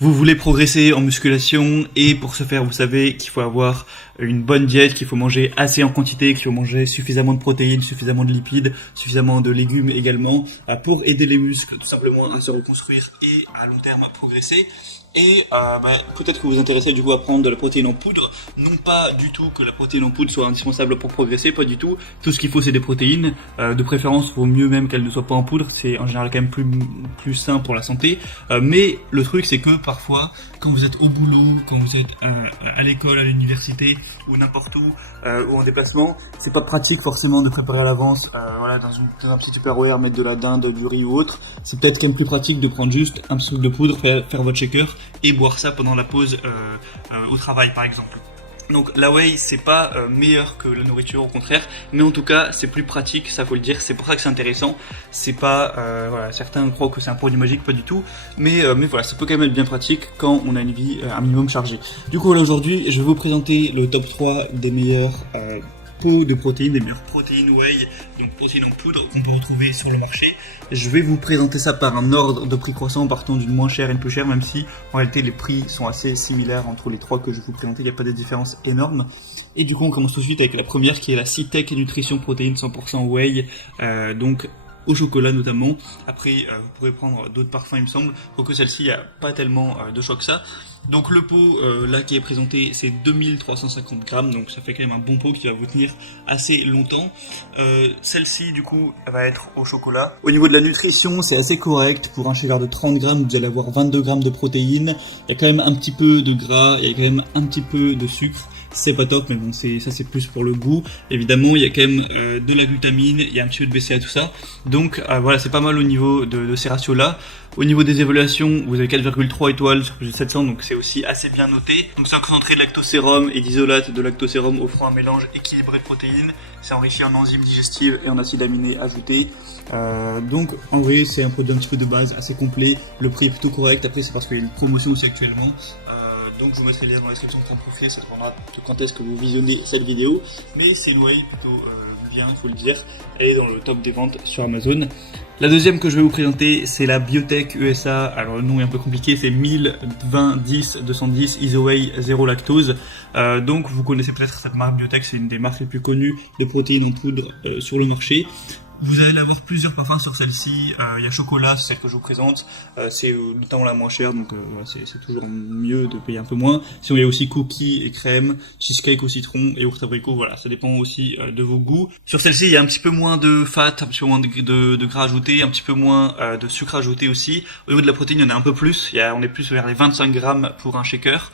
Vous voulez progresser en musculation et pour ce faire, vous savez qu'il faut avoir une bonne diète, qu'il faut manger assez en quantité, qu'il faut manger suffisamment de protéines, suffisamment de lipides, suffisamment de légumes également pour aider les muscles tout simplement à se reconstruire et à long terme à progresser. Et peut-être que vous vous intéressez du coup à prendre de la protéine en poudre. Non pas du tout que la protéine en poudre soit indispensable pour progresser, pas du tout. Tout ce qu'il faut c'est des protéines. De préférence, vaut mieux même qu'elles ne soient pas en poudre. C'est en général quand même plus sain pour la santé. Mais le truc c'est que parfois, quand vous êtes au boulot, quand vous êtes à l'école, à l'université ou n'importe où, ou en déplacement, c'est pas pratique forcément de préparer à l'avance, dans un petit Tupperware, mettre de la dinde, du riz ou autre. C'est peut-être quand même plus pratique de prendre juste un petit truc de poudre, faire votre shaker et boire ça pendant la pause au travail par exemple. Donc la whey c'est pas meilleur que la nourriture, au contraire, mais en tout cas c'est plus pratique, ça faut le dire, c'est pour ça que c'est intéressant. C'est pas certains croient que c'est un produit magique, pas du tout, mais voilà, ça peut quand même être bien pratique quand on a une vie un minimum chargée. Du coup là aujourd'hui je vais vous présenter le top 3 des meilleurs pots de protéines, des meilleures protéines whey, donc protéines en poudre qu'on peut retrouver sur le marché. Je vais vous présenter ça par un ordre de prix croissant, partant d'une moins chère à une plus chère, même si en réalité les prix sont assez similaires entre les trois que je vais vous présenter, il n'y a pas de différence énorme. Et du coup on commence tout de suite avec la première qui est la Cytec Nutrition Protéines 100% whey, donc au chocolat notamment. Après vous pourrez prendre d'autres parfums il me semble, quoique celle-ci il n'y a pas tellement de choix que ça. Donc le pot là qui est présenté c'est 2350 grammes, donc ça fait quand même un bon pot qui va vous tenir assez longtemps. Celle-ci du coup elle va être au chocolat. Au niveau de la nutrition c'est assez correct, pour un shaker de 30 grammes vous allez avoir 22 grammes de protéines, il y a quand même un petit peu de gras, il y a quand même un petit peu de sucre. C'est pas top, mais bon, ça c'est plus pour le goût. Évidemment, il y a quand même de la glutamine, il y a un petit peu de BCA, tout ça. Donc voilà, c'est pas mal au niveau de ces ratios-là. Au niveau des évaluations, vous avez 4,3 étoiles sur plus de 700, donc c'est aussi assez bien noté. Donc c'est un concentré de lactosérum et d'isolate de lactosérum offrant un mélange équilibré de protéines. C'est enrichi en enzymes digestives et en acides aminés ajoutés. Donc en vrai, c'est un produit un petit peu de base, assez complet. Le prix est plutôt correct. Après, c'est parce qu'il y a une promotion aussi actuellement. Donc je vous mettrai le lien dans la description pour en profiter, ça dépendra de quand est-ce que vous visionnez cette vidéo. Mais c'est une whey plutôt bien, il faut le dire. Elle est dans le top des ventes sur Amazon. La deuxième que je vais vous présenter, c'est la Biotech USA. Alors le nom est un peu compliqué, c'est 1020-10-210 IsoWhey 0 lactose. Donc vous connaissez peut-être cette marque Biotech, c'est une des marques les plus connues des protéines en poudre sur le marché. Vous allez avoir plusieurs parfums sur celle-ci. Il y a chocolat, c'est celle que je vous présente. C'est notamment la moins chère, donc c'est toujours mieux de payer un peu moins. Sinon, il y a aussi cookies et crème, cheesecake au citron et yaourt abricot. Voilà, ça dépend aussi de vos goûts. Sur celle-ci, il y a un petit peu moins de fat, un petit peu moins de gras ajouté, un petit peu moins de sucre ajouté aussi. Au niveau de la protéine, il y en a un peu plus. On est plus vers les 25 grammes pour un shaker.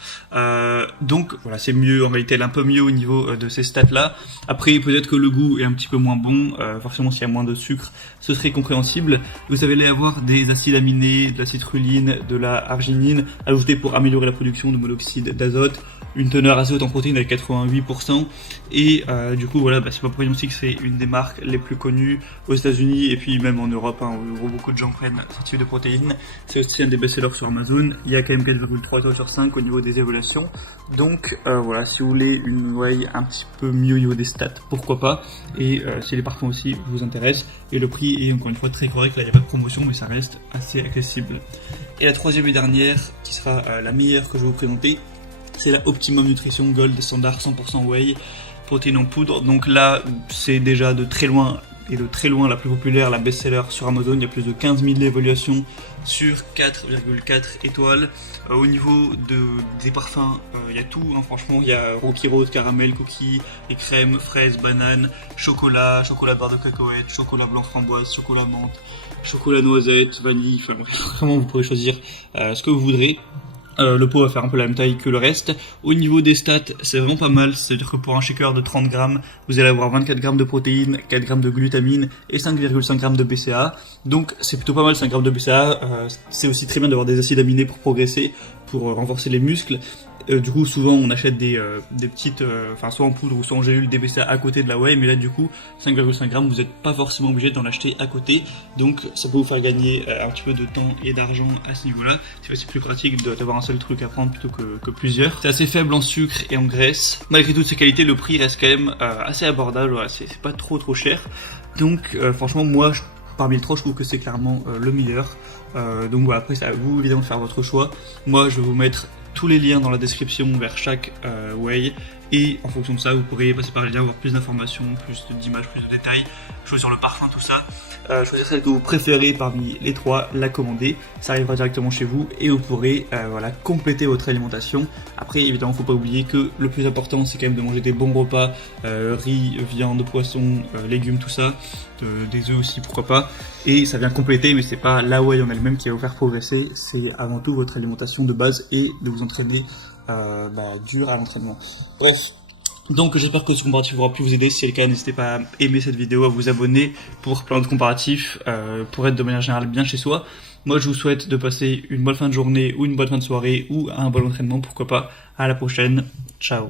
Donc voilà, c'est mieux en réalité, elle est un peu mieux au niveau de ces stats-là. Après, peut-être que le goût est un petit peu moins bon. Forcément, s'il y a moins de sucre, ce serait compréhensible. Vous allez avoir des acides aminés, de la citrulline, de la arginine ajoutés pour améliorer la production de monoxyde d'azote, une teneur assez haute en protéines avec 88%. Et du coup voilà, c'est pas pour rien aussi que c'est une des marques les plus connues aux États-Unis et puis même en Europe, où beaucoup de gens prennent ce type de protéines. C'est aussi un des best-sellers sur Amazon. Il y a quand même 4,3 étoiles sur 5 au niveau des évaluations. Donc voilà, si vous voulez une whey un petit peu mieux au niveau des stats, pourquoi pas. Et si les parfums aussi vous intéressent. Et le prix est encore une fois très correct, là il n'y a pas de promotion mais ça reste assez accessible. Et la troisième et dernière, qui sera la meilleure que je vais vous présenter, c'est la Optimum Nutrition Gold Standard 100% whey, protéines en poudre. Donc là c'est déjà de très loin la plus populaire, la best-seller sur Amazon. Il y a plus de 15 000 évaluations sur 4,4 étoiles. Au niveau des parfums, il y a tout, franchement, il y a Rocky Road, caramel, cookie, et crème, fraise, banane, chocolat de barre de cacahuètes, chocolat blanc framboise, chocolat menthe, chocolat noisette, vanille, enfin vraiment vous pourrez choisir ce que vous voudrez. Le pot va faire un peu la même taille que le reste. Au niveau des stats, c'est vraiment pas mal. C'est-à-dire que pour un shaker de 30 grammes, vous allez avoir 24 grammes de protéines, 4 grammes de glutamine et 5,5 grammes de BCA. Donc c'est plutôt pas mal, 5 grammes de BCA. C'est aussi très bien d'avoir des acides aminés pour progresser, pour renforcer les muscles. Du coup souvent on achète des petites, soit en poudre ou soit en gélule, des BCA à côté de la whey, mais là du coup 5,5 grammes vous n'êtes pas forcément obligé d'en acheter à côté, donc ça peut vous faire gagner un petit peu de temps et d'argent à ce niveau là. C'est plus pratique d'avoir un seul truc à prendre plutôt que plusieurs. C'est assez faible en sucre et en graisse. Malgré toutes ces qualités, le prix reste quand même assez abordable, voilà, c'est pas trop cher. Donc franchement moi parmi les trois je trouve que c'est clairement le meilleur. Donc voilà, après c'est à vous évidemment de faire votre choix. Moi je vais vous mettre tous les liens dans la description vers chaque way, et en fonction de ça vous pourrez passer par les liens, avoir plus d'informations, plus d'images, plus de détails, choisir le parfum, tout ça, choisir celle que vous préférez parmi les trois, la commander, ça arrivera directement chez vous et vous pourrez voilà, compléter votre alimentation. Après évidemment faut pas oublier que le plus important c'est quand même de manger des bons repas, riz, viande, poisson, légumes, tout ça, des œufs aussi pourquoi pas, et ça vient compléter, mais c'est pas la way en elle-même qui va vous faire progresser, c'est avant tout votre alimentation de base et de vous entraîner dur à l'entraînement. Bref, donc j'espère que ce comparatif aura pu vous aider. Si c'est le cas, n'hésitez pas à aimer cette vidéo, à vous abonner pour plein de comparatifs, pour être de manière générale bien chez soi. Moi je vous souhaite de passer une bonne fin de journée ou une bonne fin de soirée ou un bon entraînement, pourquoi pas. À la prochaine, ciao.